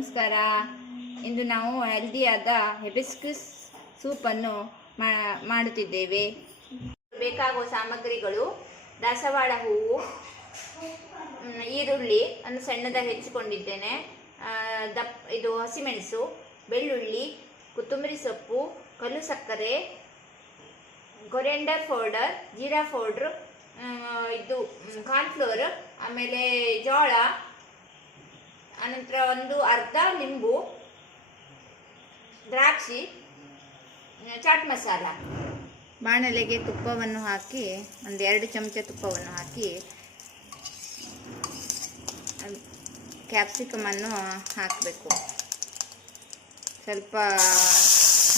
ನಮಸ್ಕಾರ. ಇಂದು ನಾವು ಹೆಲ್ದಿಯಾದ ಹಿಬಿಸ್ಕಸ್ ಸೂಪನ್ನು ಮಾಡುತ್ತಿದ್ದೇವೆ. ಬೇಕಾಗುವ ಸಾಮಗ್ರಿಗಳು: ದಾಸವಾಳ ಹೂವು, ಈರುಳ್ಳಿ ಅನ್ನು ಸಣ್ಣದಾಗಿ ಹೆಚ್ಚಿಕೊಂಡಿದ್ದೇನೆ, ಇದು ಹಸಿಮೆಣಸು, ಬೆಳ್ಳುಳ್ಳಿ, ಕೊತ್ತಂಬರಿ ಸೊಪ್ಪು, ಕಲ್ಲು ಸಕ್ಕರೆ, ಕೊರಿಯಂಡರ್ ಪೌಡರ್, ಜೀರಾ ಪೌಡ್ರ್, ಇದು ಕಾರ್ನ್ಫ್ಲೋರ್, ಆಮೇಲೆ ಜೋಳ, ಅನಂತರ ಒಂದು ಅರ್ಧ ಲಿಂಬು, ದ್ರಾಕ್ಷಿ, ಚಾಟ್ ಮಸಾಲ. ಬಾಣಲೆಗೆ ತುಪ್ಪವನ್ನು ಹಾಕಿ ಒಂದು 2 ಚಮಚ ತುಪ್ಪವನ್ನು ಹಾಕಿ ಕ್ಯಾಪ್ಸಿಕಮನ್ನು ಹಾಕಬೇಕು. ಸ್ವಲ್ಪ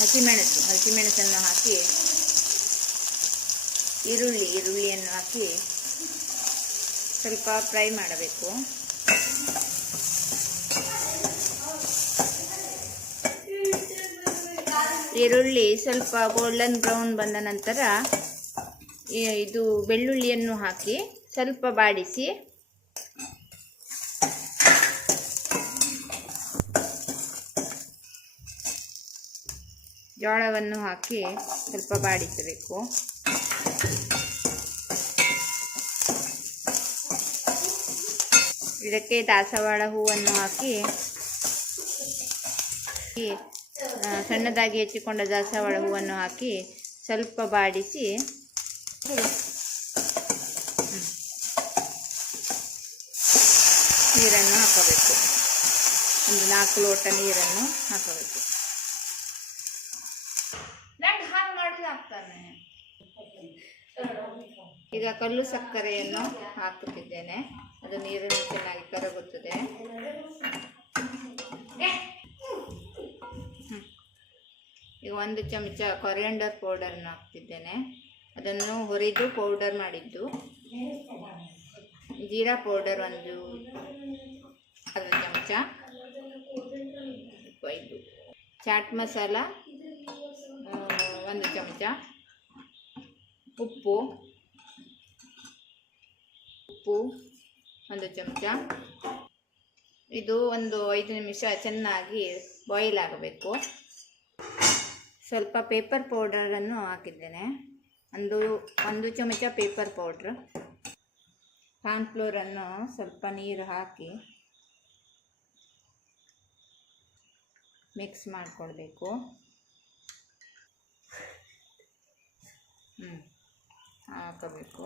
ಹಸಿಮೆಣಸನ್ನು ಹಾಕಿ, ಈರುಳ್ಳಿಯನ್ನು ಹಾಕಿ ಸ್ವಲ್ಪ ಫ್ರೈ ಮಾಡಬೇಕು. ಈರುಳ್ಳಿ ಸ್ವಲ್ಪ ಗೋಲ್ಡನ್ ಬ್ರೌನ್ ಬಂದ ನಂತರ ಇದು ಬೆಳ್ಳುಳ್ಳಿಯನ್ನು ಹಾಕಿ ಸ್ವಲ್ಪ ಬಾಡಿಸಿ, ಜೋಳವನ್ನು ಹಾಕಿ ಸ್ವಲ್ಪ ಬಾಡಿಸಬೇಕು. ಇದಕ್ಕೆ ದಾಸವಾಳ ಹೂವನ್ನು ಹಾಕಿ ಸಣ್ಣದಾಗಿ ಹೆಚ್ಚಿಕೊಂಡ ದಾಸವಾಳ ಹೂವನ್ನು ಹಾಕಿ ಸ್ವಲ್ಪ ಬಾಡಿಸಿ ನೀರನ್ನು ಹಾಕಬೇಕು. ಒಂದು 4 ಲೋಟ ನೀರನ್ನು ಹಾಕಬೇಕು. ಈಗ ಕಲ್ಲು ಸಕ್ಕರೆಯನ್ನು ಹಾಕುತ್ತಿದ್ದೇನೆ. ಅದು ನೀರನ್ನು ಚೆನ್ನಾಗಿ ಕರಗುತ್ತದೆ. ಈಗ 1 ಚಮಚ ಕೊರಿಯಂಡರ್ ಪೌಡರನ್ನು ಹಾಕ್ತಿದ್ದೇನೆ. ಅದನ್ನು ಹುರಿದು ಪೌಡರ್ ಮಾಡಿದ್ದು. ಜೀರಾ ಪೌಡರ್ ಒಂದು ಅರ್ಧ ಚಮಚ, ಚಾಟ್ ಮಸಾಲ 1 ಚಮಚ, ಉಪ್ಪು 1 ಚಮಚ. ಇದು ಒಂದು 5 ನಿಮಿಷ ಚೆನ್ನಾಗಿ ಬಾಯ್ಲ್ ಆಗಬೇಕು. ಸ್ವಲ್ಪ ಪೇಪರ್ ಪೌಡರನ್ನು ಹಾಕಿದ್ದೇನೆ. ಒಂದು ಚಮಚ ಪೇಪರ್ ಪೌಡ್ರ್, ಕಾರ್ನ್ಫ್ಲೋರನ್ನು ಸ್ವಲ್ಪ ನೀರು ಹಾಕಿ ಮಿಕ್ಸ್ ಮಾಡಿಕೊಳ್ಬೇಕು. ಹಾಕಬೇಕು.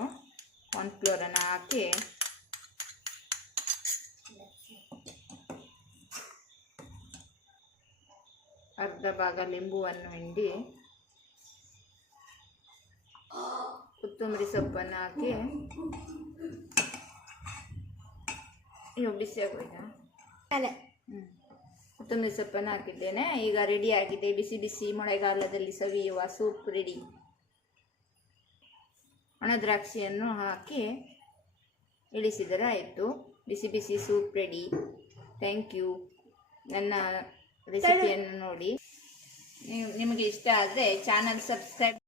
ಕಾರ್ನ್ಫ್ಲೋರನ್ನು ಹಾಕಿ ಅರ್ಧ ಭಾಗ ಲಿಂಬುವನ್ನು ಹಿಂಡಿ, ಕೊತ್ತಂಬರಿ ಸೊಪ್ಪನ್ನು ಹಾಕಿ, ಬಿಸಿ ಆಗೋಯ್ತಾ? ಕೊತ್ತಂಬರಿ ಸೊಪ್ಪನ್ನು ಹಾಕಿದ್ದೇನೆ. ಈಗ ರೆಡಿ ಆಗಿದೆ. ಬಿಸಿ ಬಿಸಿ ಮಳೆಗಾಲದಲ್ಲಿ ಸವಿಯುವ ಸೂಪ್ ರೆಡಿ. ಒಣ ದ್ರಾಕ್ಷಿಯನ್ನು ಹಾಕಿ ಇಳಿಸಿದರೆ ಆಯಿತು. ಬಿಸಿ ಬಿಸಿ ಸೂಪ್ ರೆಡಿ. Thank you. ನನ್ನ ರೆಸಿಪಿಯನ್ನು ನೋಡಿ ನಿಮಗೆ ಇಷ್ಟ ಆದರೆ ಚಾನಲ್ ಸಬ್ಸ್ಕ್ರೈಬ್